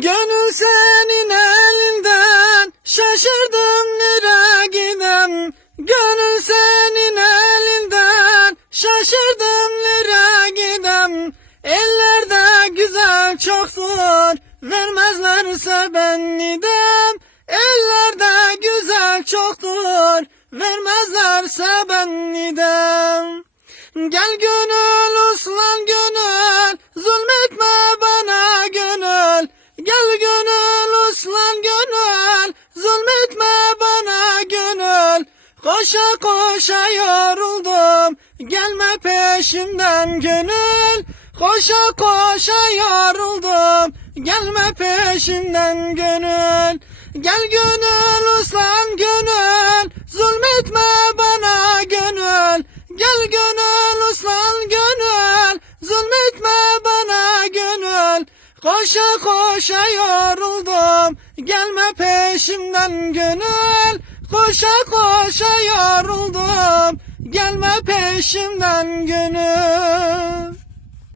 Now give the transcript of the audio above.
Gönül senin elinden şaşırdım nereye gidem Gönül senin elinden şaşırdım nereye gidem Ellerde güzel çoktur vermezlerse ben nidem Ellerde güzel çoktur vermezlerse ben nidem Gel gönül uslan gönül Koşa koşa yoruldum. Gelme peşimden gönül. Koşa koşa yoruldum. Gelme peşimden gönül. Gel gönül uslan gönül. Zulmetme bana gönül. Gel gönül uslan gönül. Zulmetme bana gönül. Koşa koşa yoruldum. Gelme peşimden gönül Koşa koşa yoruldum. Gelme peşimden gönül